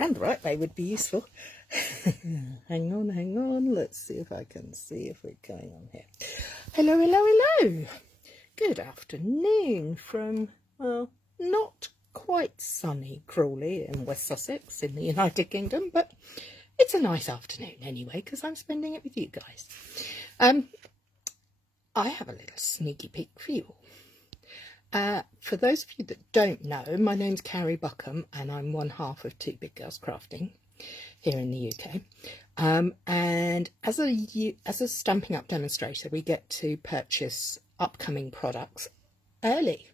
and right, they would be useful. Hang on, let's see if I can see if we're going on here. Hello. Good afternoon from, well, not quite sunny Crawley in West Sussex in the United Kingdom, but it's a nice afternoon anyway, because I'm spending it with you guys. I have a little sneaky peek for you all. For those of you that don't know, my name's Cary and I'm one half of Two Big Girls Crafting here in the UK. And as a Stampin' Up demonstrator, we get to purchase upcoming products early.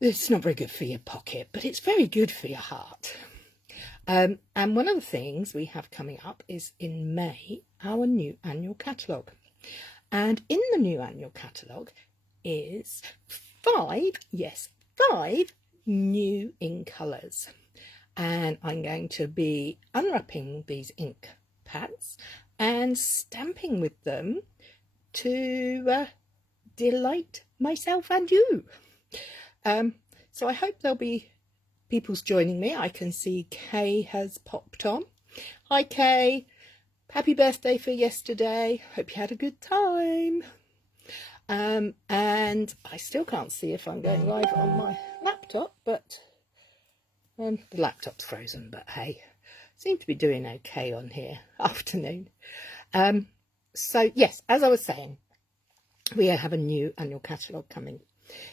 It's not very good for your pocket, but it's very good for your heart. And one of the things we have coming up is in May, our new annual catalogue. And in the new annual catalogue is five new ink colours. And I'm going to be unwrapping these ink pads and stamping with them to delight myself and you. So I hope there'll be people's joining me. I can see Kay has popped on. Hi Kay, happy birthday for yesterday. Hope you had a good time. And I still can't see if I'm going live on my laptop, but the laptop's frozen, but hey, seem to be doing okay on here. Afternoon. So yes, as I was saying, we have a new annual catalogue coming.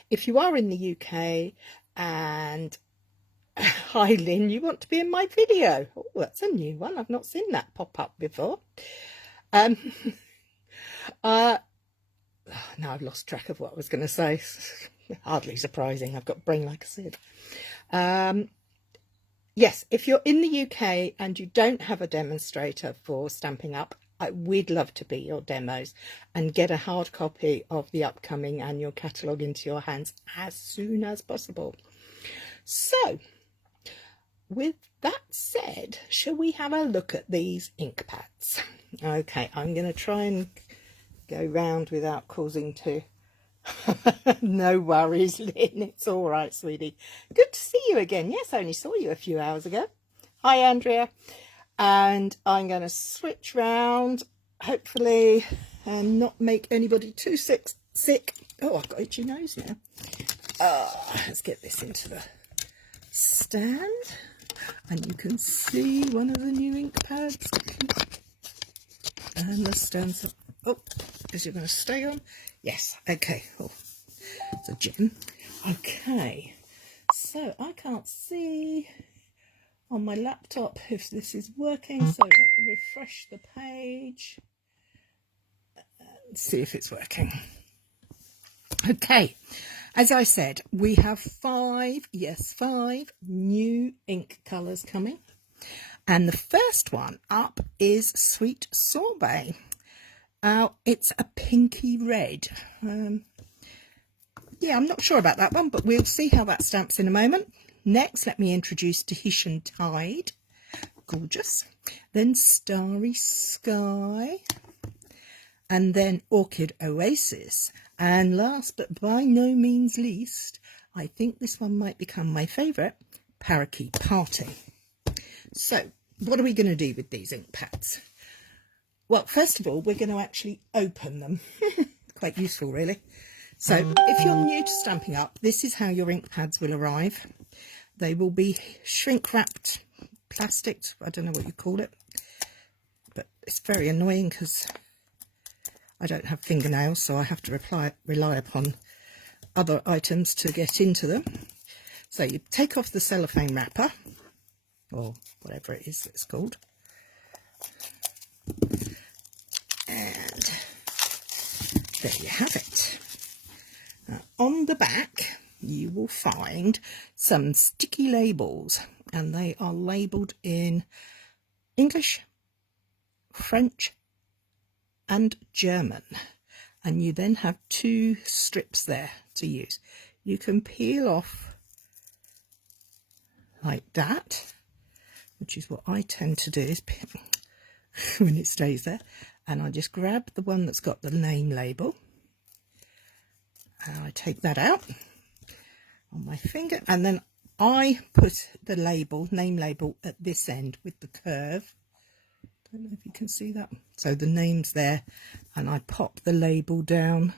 If you are in the UK and hi Lynn, you want to be in my video? Oh, that's a new one. I've not seen that pop up before. Now I've lost track of what I was going to say. Hardly surprising. I've got a brain like a sieve. Yes, if you're in the UK and you don't have a demonstrator for Stampin' Up, we'd love to be your demos and get a hard copy of the upcoming annual catalogue into your hands as soon as possible. So, with that said, shall we have a look at these ink pads? Okay, I'm going to try and go round without causing to... No worries, Lynn, it's all right, sweetie. Good to see you again. Yes, I only saw you a few hours ago. Hi, Andrea. And I'm going to switch round, hopefully, and not make anybody too sick. Oh, I've got itchy nose now. Let's get this into the stand. And you can see one of the new ink pads. And the stand's up. Oh, is it going to stay on? Yes. Okay. Oh, it's a gem. Okay. So I can't see on my laptop if this is working, so let me refresh the page and see if it's working. Okay, as I said, we have five new ink colours coming, and the first one up is Sweet Sorbet. It's a pinky red. Yeah, I'm not sure about that one, but we'll see how that stamps in a moment. Next, let me introduce Tahitian Tide, gorgeous, then Starry Sky, and then Orchid Oasis, and last but by no means least, I think this one might become my favourite, Parakeet Party. So, what are we going to do with these ink pads? Well, first of all, we're going to actually open them. Quite useful, really. So, if you're new to Stampin' Up, this is how your ink pads will arrive. They will be shrink wrapped, plastic, I don't know what you call it, but it's very annoying because I don't have fingernails, so I have to rely upon other items to get into them. So you take off the cellophane wrapper, or whatever it is it's called, and there you have it. On the back, you will find some sticky labels, and they are labelled in English, French and German, and you then have two strips there to use. You can peel off like that, which is what I tend to do, is peel when it stays there, and I just grab the one that's got the name label and I take that out on my finger, and then I put the label, name label, at this end with the curve. Don't know if you can see that. So the name's there, and I pop the label down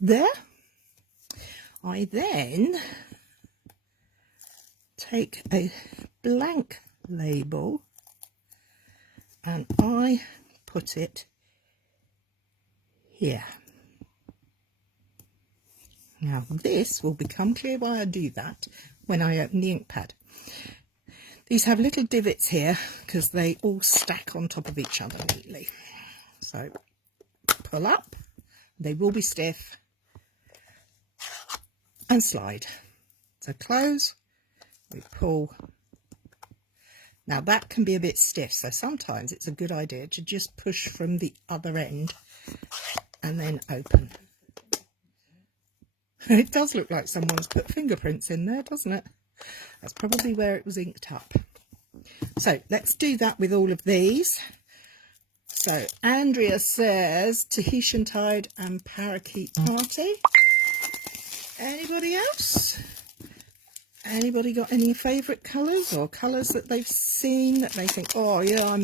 there. I then take a blank label and I put it here. Now this will become clear why I do that when I open the ink pad. These have little divots here because they all stack on top of each other neatly. So pull up, they will be stiff, and slide. So close, we pull. Now that can be a bit stiff, so sometimes it's a good idea to just push from the other end and then open. It does look like someone's put fingerprints in there, doesn't it? That's probably where it was inked up. So let's do that with all of these. So Andrea says Tahitian Tide and Parakeet Party. Anybody else? Anybody got any favourite colours or colours that they've seen that they think, oh yeah,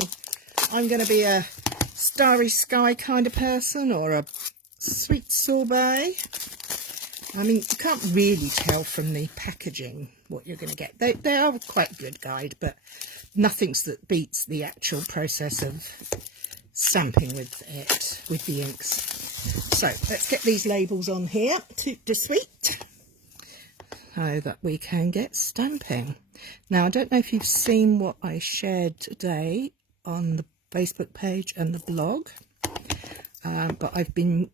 I'm going to be a starry sky kind of person, or a sweet sorbet? I mean, you can't really tell from the packaging what you're going to get. They are quite a good guide, but nothing's that beats the actual process of stamping with it, with the inks. So let's get these labels on here, toot de suite, so that we can get stamping. Now, I don't know if you've seen what I shared today on the Facebook page and the blog, but I've been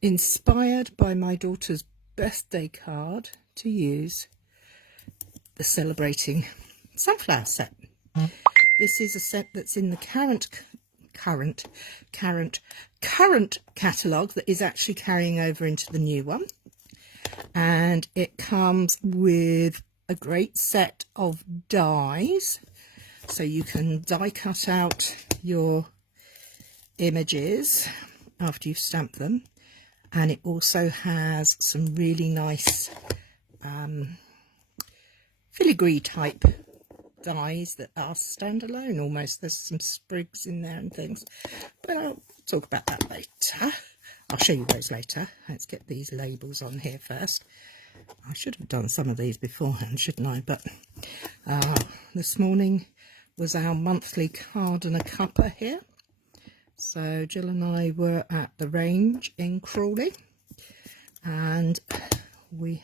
inspired by my daughter's birthday card to use the Celebrating Sunflower set. This is a set that's in the current catalogue that is actually carrying over into the new one, and it comes with a great set of dies, so you can die cut out your images after you've stamped them, and it also has some really nice filigree type dies that are standalone almost. There's some sprigs in there and things, but I'll talk about that later. I'll show you those later. Let's get these labels on here first. I should have done some of these beforehand, shouldn't I? But this morning was our monthly card and a cuppa here. So Jill and I were at the range in Crawley, and we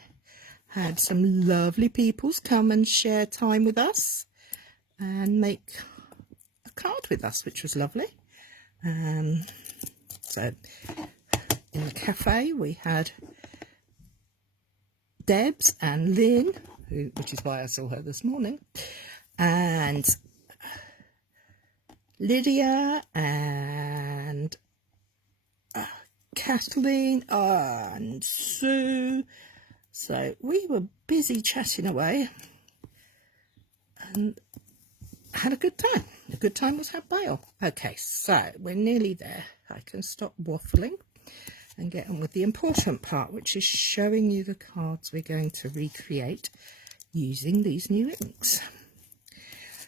had some lovely peoples come and share time with us and make a card with us, which was lovely. So in the cafe we had Debs and Lynn, which is why I saw her this morning, and Lydia and Kathleen and Sue. So we were busy chatting away and had a good time. A good time was had by all. Okay, so we're nearly there. I can stop waffling and get on with the important part, which is showing you the cards we're going to recreate using these new inks.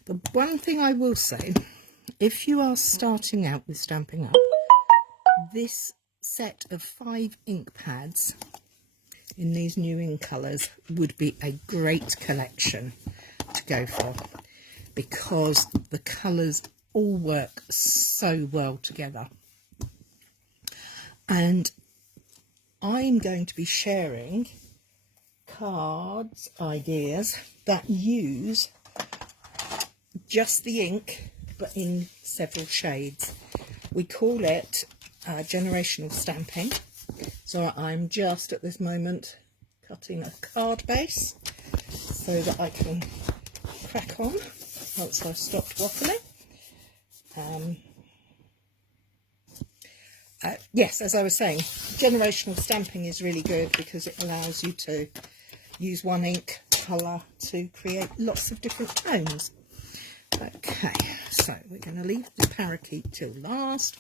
The one thing I will say, if you are starting out with Stampin' Up, this set of 5 ink pads in these new ink colours would be a great collection to go for, because the colours all work so well together. And I'm going to be sharing cards, ideas that use just the ink but in several shades. We call it generational stamping. So I'm just at this moment cutting a card base so that I can crack on once I've stopped waffling. Yes, as I was saying, generational stamping is really good because it allows you to use one ink colour to create lots of different tones. Okay, so we're going to leave the parakeet till last.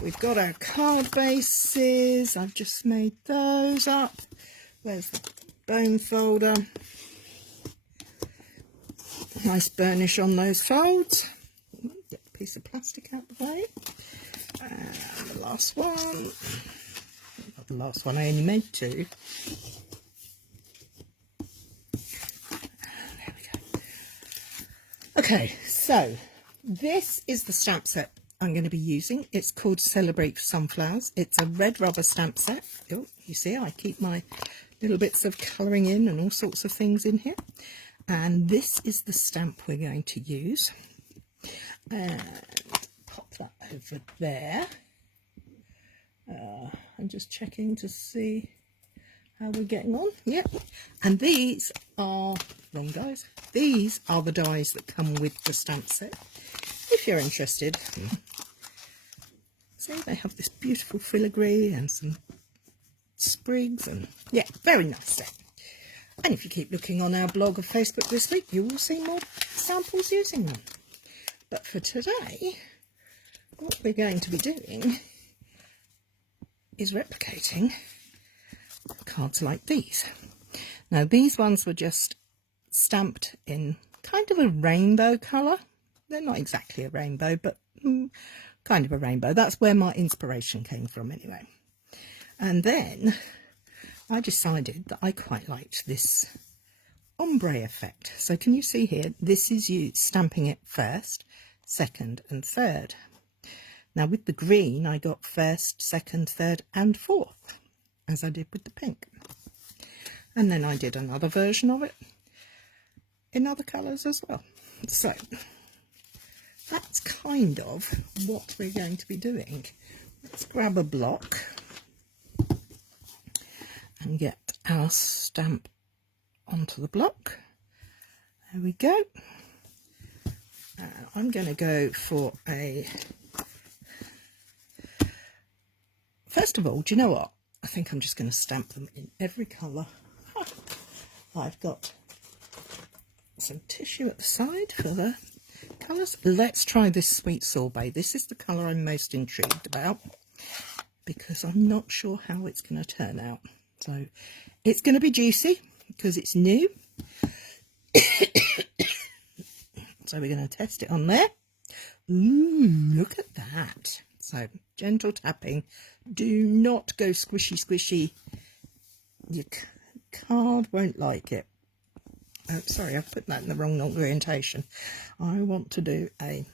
We've got our card bases. I've just made those up. There's the bone folder. Nice burnish on those folds. Get a piece of plastic out the way. And the last one. Not the last one, I only made 2. There we go. Okay, so this is the stamp set I'm going to be using. It's called Celebrate Sunflowers. It's a red rubber stamp set. Oh, you see, I keep my little bits of colouring in and all sorts of things in here. And this is the stamp we're going to use. And pop that over there. I'm just checking to see how we're getting on. Yep. And these are, wrong dies, these are the dies that come with the stamp set, if you're interested. See, they have this beautiful filigree and some sprigs, and yeah, very nice set. And if you keep looking on our blog or Facebook this week, you will see more samples using them. But for today, what we're going to be doing is replicating cards like these. Now, these ones were just stamped in kind of a rainbow colour. They're not exactly a rainbow, but kind of a rainbow. That's where my inspiration came from anyway. And then I decided that I quite liked this ombre effect. So can you see here, this is you stamping it first, second and third. Now with the green, I got first, second, third and fourth, as I did with the pink. And then I did another version of it in other colours as well. So that's kind of what we're going to be doing. Let's grab a block and get our stamp onto the block. There we go. I'm going to go for a... First of all, do you know what? I think I'm just going to stamp them in every colour. I've got some tissue at the side for the colours. Let's try this sweet sorbet. This is the colour I'm most intrigued about because I'm not sure how it's going to turn out. So it's going to be juicy because it's new. So we're going to test it on there. Ooh, look at that. So gentle tapping. Do not go squishy, squishy. Your card won't like it. Oh, sorry, I've put that in the wrong orientation. I want to do a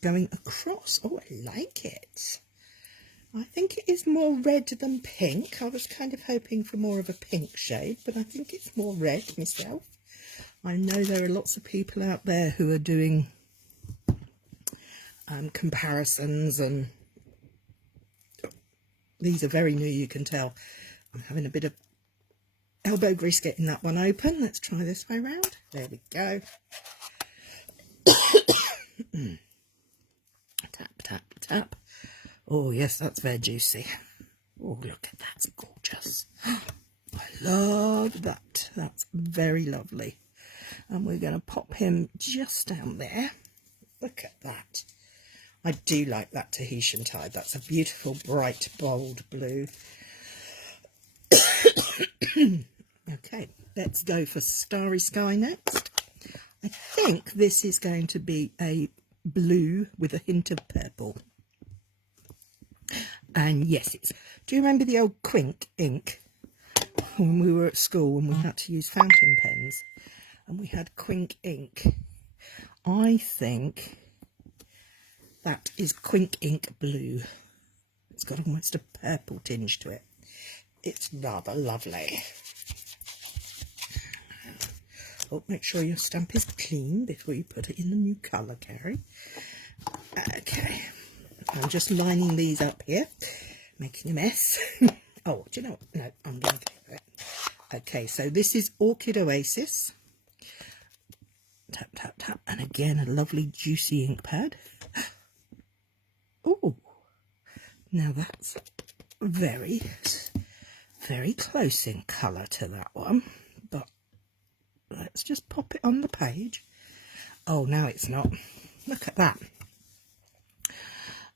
going across. Oh, I like it. I think it is more red than pink. I was kind of hoping for more of a pink shade, but I think it's more red myself. I know there are lots of people out there who are doing comparisons, and these are very new, you can tell. I'm having a bit of elbow grease getting that one open. Let's try this way round. There we go. Tap, tap, tap. Oh, yes, that's very juicy. Oh, look at that. That's gorgeous. I love that. That's very lovely. And we're going to pop him just down there. Look at that. I do like that Tahitian tide. That's a beautiful, bright, bold blue. Okay, let's go for Starry Sky next. I think this is going to be a blue with a hint of purple. And yes, it's... Do you remember the old Quink ink when we were at school and we had to use fountain pens? And we had Quink ink. I think that is Quink ink blue. It's got almost a purple tinge to it. It's rather lovely. Oh, make sure your stamp is clean before you put it in the new colour, Cary. Okay, I'm just lining these up here, making a mess. Oh, do you know what? No, I'm going to keep it. Okay, so this is Orchid Oasis. Tap, tap, tap. And again, a lovely juicy ink pad. Oh, now that's very, very close in colour to that one. But let's let's just pop it on the page. Oh, now it's not. Look at that.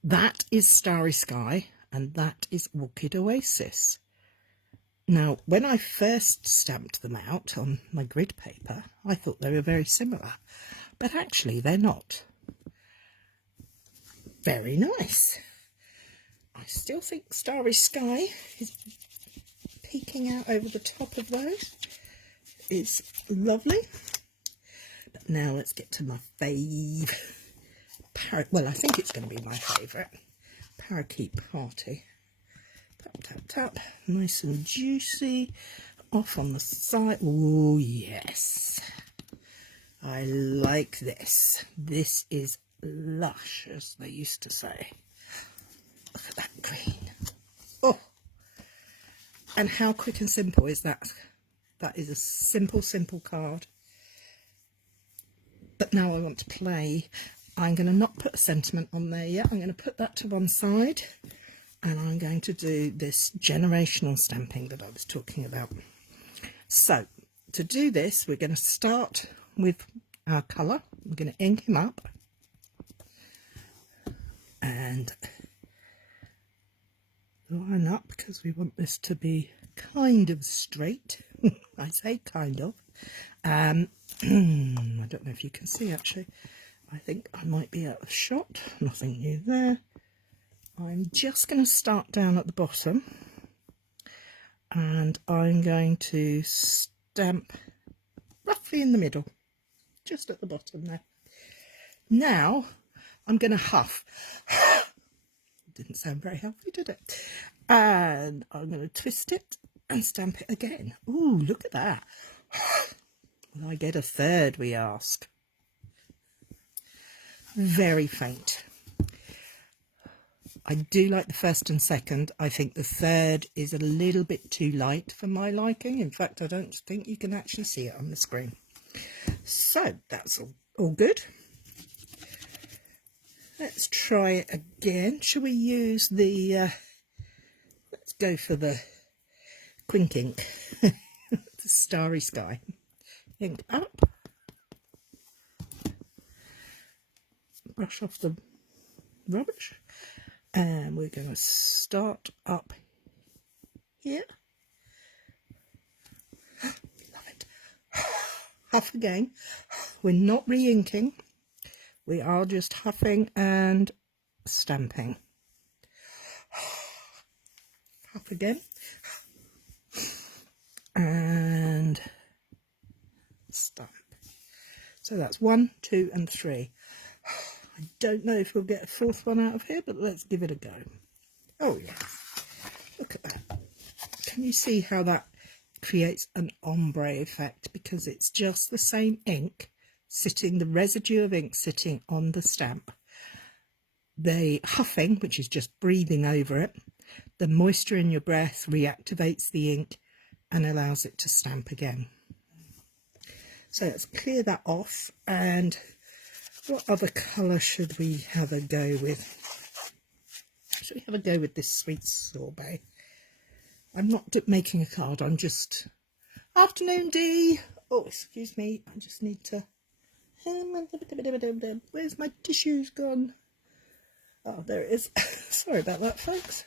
That is Starry Sky and that is Orchid Oasis. Now, when I first stamped them out on my grid paper, I thought they were very similar, but actually they're not. Very nice. I still think Starry Sky is peeking out over the top of those. It's lovely. But now let's get to my fave. Well, I think it's going to be my favourite. Parakeet Party. Tap, tap, tap. Nice and juicy. Off on the side. Oh, yes. I like this. This is lush, as they used to say. Look at that green. Oh. And how quick and simple is that? That is a simple, simple card. But now I want to play. I'm going to not put a sentiment on there yet. I'm going to put that to one side. And I'm going to do this generational stamping that I was talking about. So, to do this, we're going to start with our colour. We're going to ink him up. And line up, because we want this to be kind of straight. I say kind of. I don't know if you can see, actually. I think I might be out of shot. Nothing new there. I'm just going to start down at the bottom and I'm going to stamp roughly in the middle, just at the bottom there. Now I'm going to huff. Didn't sound very healthy, did it? And I'm going to twist it and stamp it again. Ooh, look at that. Will I get a third, we ask? Very faint. I do like the first and second. I think the third is a little bit too light for my liking. In fact, I don't think you can actually see it on the screen. So that's all good. Let's try it again. Shall we use the, let's go for the Quink ink, the Starry Sky. Ink up. Brush off the rubbish. And we're going to start up here. Love it. Huff again. We're not re-inking. We are just huffing and stamping. Huff again. And stamp. So that's 1, 2 and 3. I don't know if we'll get a fourth one out of here, but let's give it a go. Oh, yeah. Look at that. Can you see how that creates an ombre effect? Because it's just the same ink sitting, the residue of ink sitting on the stamp. The huffing, which is just breathing over it, the moisture in your breath reactivates the ink and allows it to stamp again. So let's clear that off. And what other colour should we have a go with? Should we have a go with this Sweet Sorbet? I'm not making a card, I'm just... Afternoon, Dee! Oh, excuse me, I just need to... Where's my tissues gone? Oh, there it is. Sorry about that, folks.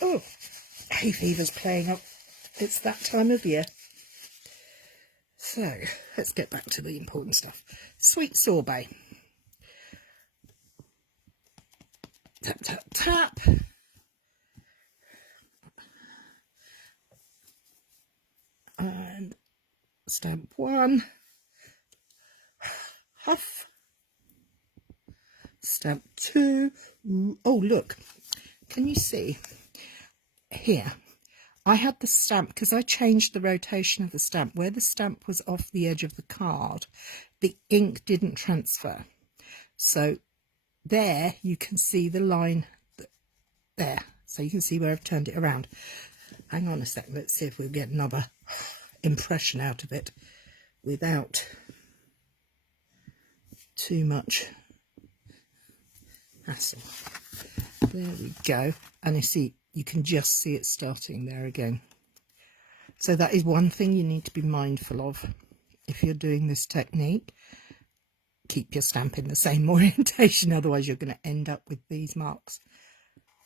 Oh, hay fever's playing up. It's that time of year. So, let's get back to the important stuff. Sweet Sorbet. Tap, tap, tap. And stamp 1. Huff. Stamp 2. Oh, look. Can you see? Here. I had the stamp, because I changed the rotation of the stamp. Where the stamp was off the edge of the card, the ink didn't transfer. So there you can see the line there. So you can see where I've turned it around. Hang on a second, let's see if we'll get another impression out of it without too much hassle. There we go. And you see, you can just see it starting there again. So that is one thing you need to be mindful of if you're doing this technique. Keep your stamp in the same orientation, otherwise you're going to end up with these marks.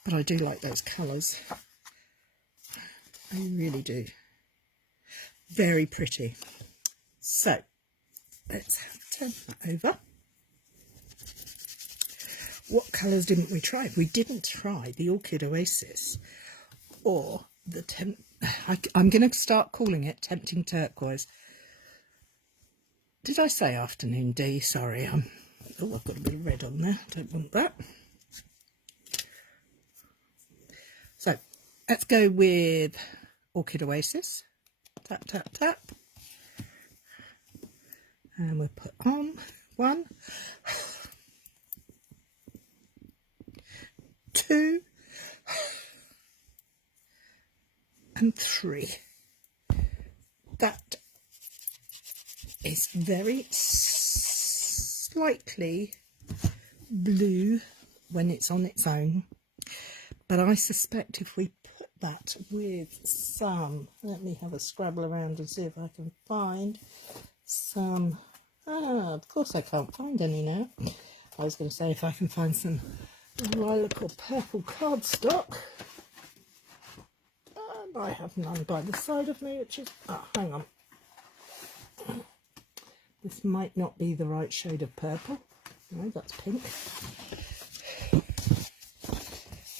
But I do like those colours. I really do. Very pretty. So let's turn that over. What colours didn't we try? We didn't try the Orchid Oasis or the I'm going to start calling it Tempting Turquoise. Did I say Afternoon D? Sorry, oh, I've got a bit of red on there. Don't want that. So let's go with Orchid Oasis. Tap, tap, tap. And we'll put on 1, 2, and 3. That is very slightly blue when it's on its own, but I suspect if we put that with some, let me have a scrabble around and see if I can find some, of course I can't find any now. I was going to say if I can find some lilac or purple cardstock, and I have none by the side of me, which is, hang on. This might not be the right shade of purple. No, that's pink.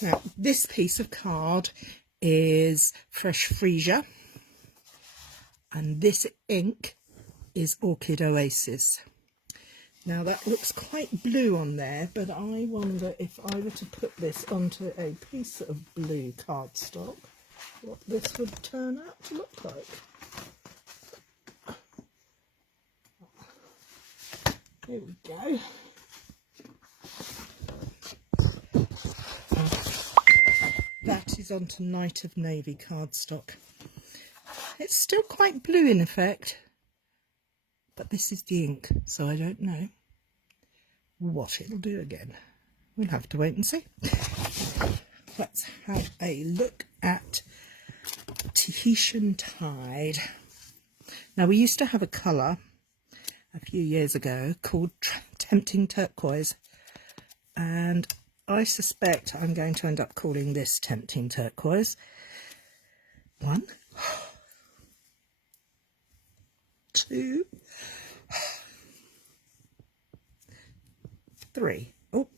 Now, this piece of card is Fresh Freesia, and this ink is Orchid Oasis. Now, that looks quite blue on there, but I wonder if I were to put this onto a piece of blue cardstock, what this would turn out to look like. Here we go. That is onto Night of Navy cardstock. It's still quite blue in effect, but this is the ink, so I don't know what it'll do again. We'll have to wait and see. Let's have a look at Tahitian Tide. Now, we used to have a colour a few years ago called Tempting Turquoise, and I suspect I'm going to end up calling this Tempting Turquoise. 1, 2, 3. Oh,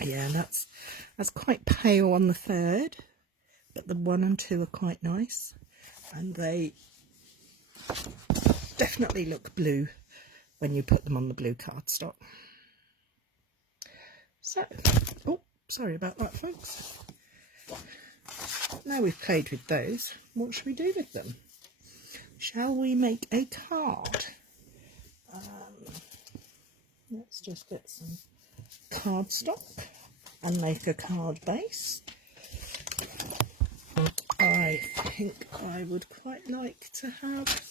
yeah, that's quite pale on the third, but the 1 and 2 are quite nice, and they definitely look blue when you put them on the blue cardstock. So, oh, sorry about that, folks. Now we've played with those, what should we do with them? Shall we make a card? Let's just get some cardstock and make a card base. I think I would quite like to have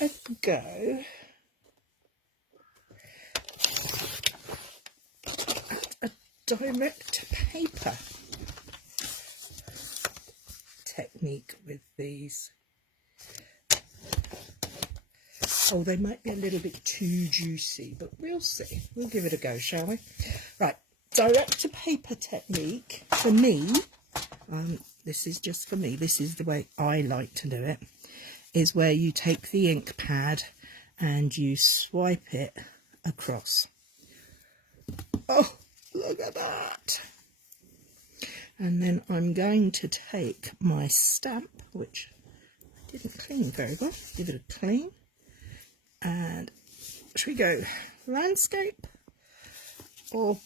a go at a direct paper technique with these. Oh, they might be a little bit too juicy, but we'll see. We'll give it a go, shall we? Right, direct to paper technique for me, this is just for me, this is the way I like to do it, is where you take the ink pad and you swipe it across. Oh, look at that. And then I'm going to take my stamp, which I didn't clean very well, give it a clean. And should we go landscape or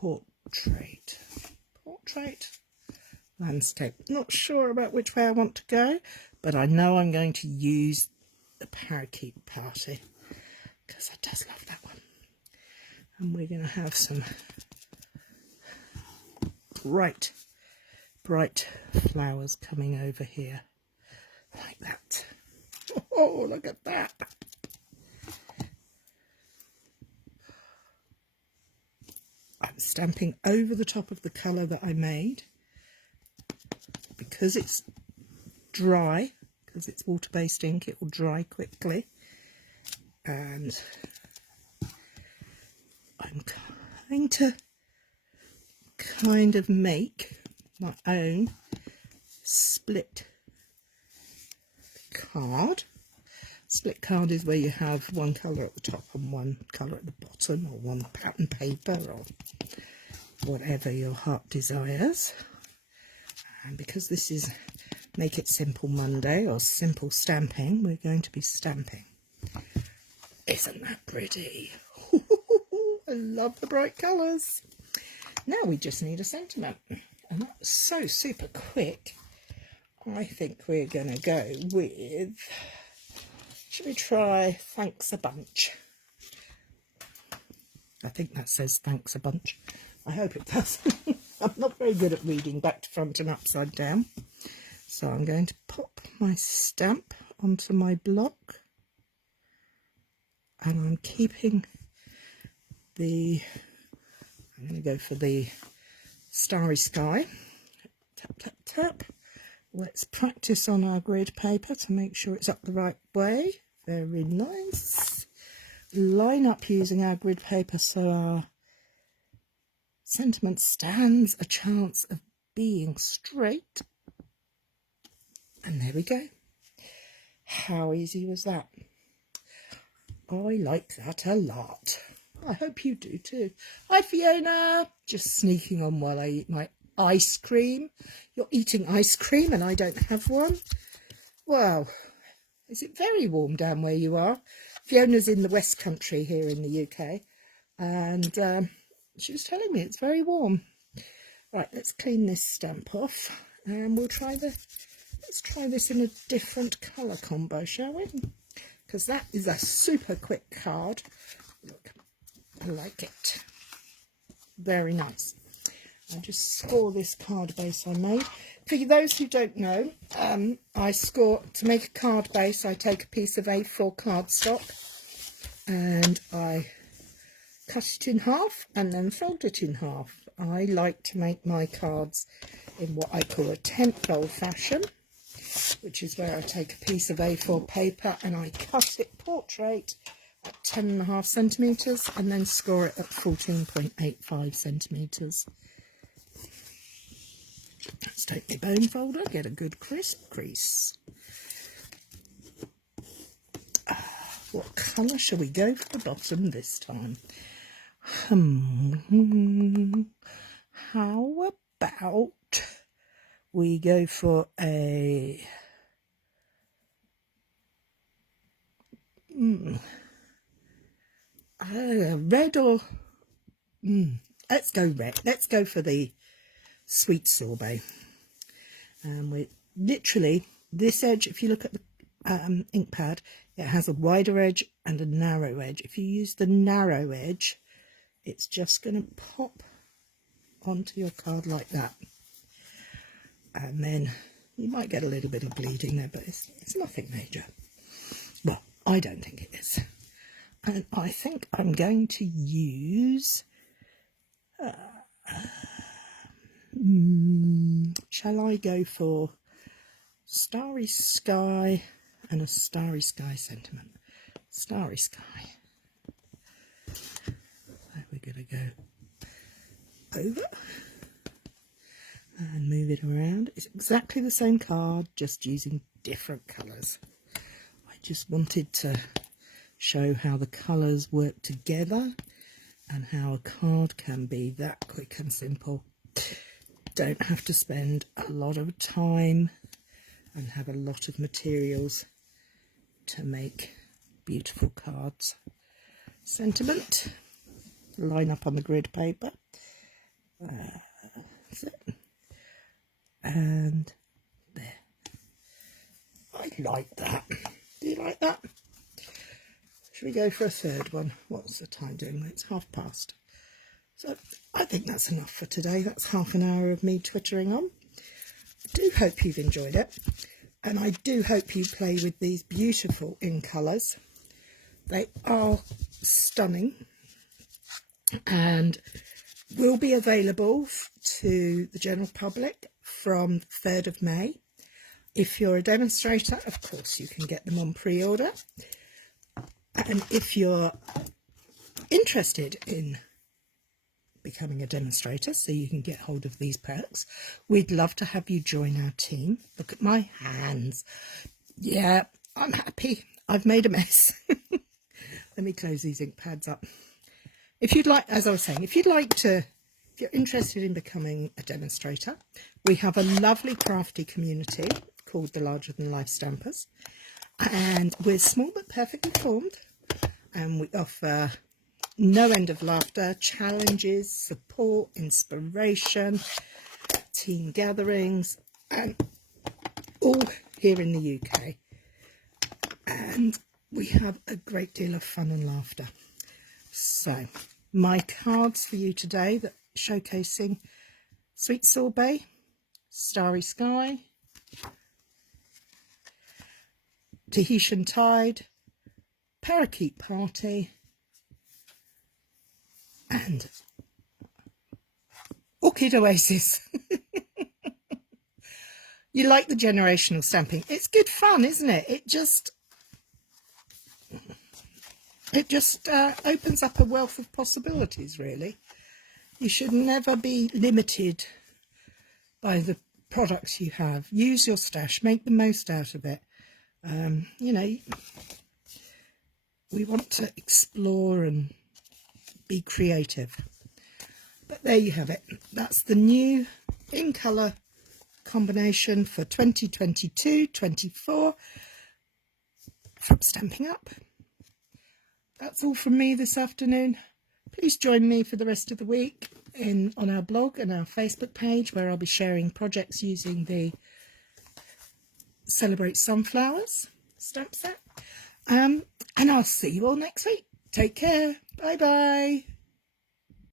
portrait? Portrait, landscape. Not sure about which way I want to go, but I know I'm going to use the Parakeet Party because I just love that one. And we're going to have some bright flowers coming over here like that. Oh, look at that. I'm stamping over the top of the colour that I made because it's dry, because it's water-based ink, it will dry quickly. And I'm going to kind of make my own split card. Split card is where you have one colour at the top and one colour at the bottom, or one pattern paper, or whatever your heart desires. And because this is Make It Simple Monday, or simple stamping, we're going to be stamping. Isn't that pretty? I love the bright colours. Now we just need a sentiment, and that's so super quick. I think we're going to go with, should we try Thanks a Bunch? I think that says thanks a bunch. I hope it does. I'm not very good at reading back to front and upside down. So I'm going to pop my stamp onto my block. And I'm keeping I'm going to go for the Starry Sky. Tap, tap, tap. Let's practice on our grid paper to make sure it's up the right way. Very nice. Line up using our grid paper so our sentiment stands a chance of being straight. And there we go. How easy was that? I like that a lot. I hope you do too. Hi Fiona, just sneaking on while I eat my ice cream. You're eating ice cream and I don't have one? Wow, is it very warm down where you are? Fiona's in the West Country here in the UK, and she was telling me it's very warm. Right, let's clean this stamp off, and let's try this in a different colour combo, shall we? Because that is a super quick card. Look, I like it. Very nice. I'll just score this card base I made. For those who don't know, I score, to make a card base, I take a piece of A4 cardstock and I cut it in half and then fold it in half. I like to make my cards in what I call a 10th old fashion, which is where I take a piece of A4 paper and I cut it portrait at 10.5 centimetres and then score it at 14.85 centimetres. Let's take my bone folder, get a good crisp crease. What colour shall we go for the bottom this time? How about we go for a red, or let's go red. Let's go for the sweet sorbet. And we literally, this edge, if you look at the ink pad, it has a wider edge and a narrow edge. If you use the narrow edge, it's just going to pop onto your card like that. And then you might get a little bit of bleeding there, but it's nothing major. Well, I don't think it is. And I think I'm going to use, shall I go for Starry Sky and a Starry Sky sentiment? Starry Sky. So we're going to go over and move it around. It's exactly the same card, just using different colours. I just wanted to show how the colours work together and how a card can be that quick and simple. Don't have to spend a lot of time and have a lot of materials to make beautiful cards. Sentiment, line up on the grid paper. That's it. And there. I like that. Do you like that? Should we go for a third one? What's the time doing? It's past. So I think that's enough for today. That's half an hour of me twittering on. I do hope you've enjoyed it. And I do hope you play with these beautiful in colours. They are stunning and will be available to the general public from 3rd of May. If you're a demonstrator, of course, you can get them on pre-order. And if you're interested in becoming a demonstrator so you can get hold of these perks, we'd love to have you join our team. Look at my hands. Yeah, I'm happy. I've made a mess. Let me close these ink pads up. If you'd like, as I was saying, if you're interested in becoming a demonstrator, we have a lovely crafty community called the Larger Than Life Stampers, and we're small but perfectly formed, and we offer no end of laughter, challenges, support, inspiration, team gatherings, and all here in the UK. And we have a great deal of fun and laughter. So my cards for you today that showcasing Sweet Sorbet, Starry Sky, Tahitian Tide, Parakeet Party, and Orchid Oasis. You like the generational stamping? It's good fun, isn't it? It just opens up a wealth of possibilities, really. You should never be limited by the products you have. Use your stash, make the most out of it. You know, we want to explore and be creative. But there you have it. That's the new in colour combination for 2022-24 from Stampin' Up. That's all from me this afternoon. Please join me for the rest of the week on our blog and our Facebook page, where I'll be sharing projects using the Celebrate Sunflowers stamp set. And I'll see you all next week. Take care. Bye bye.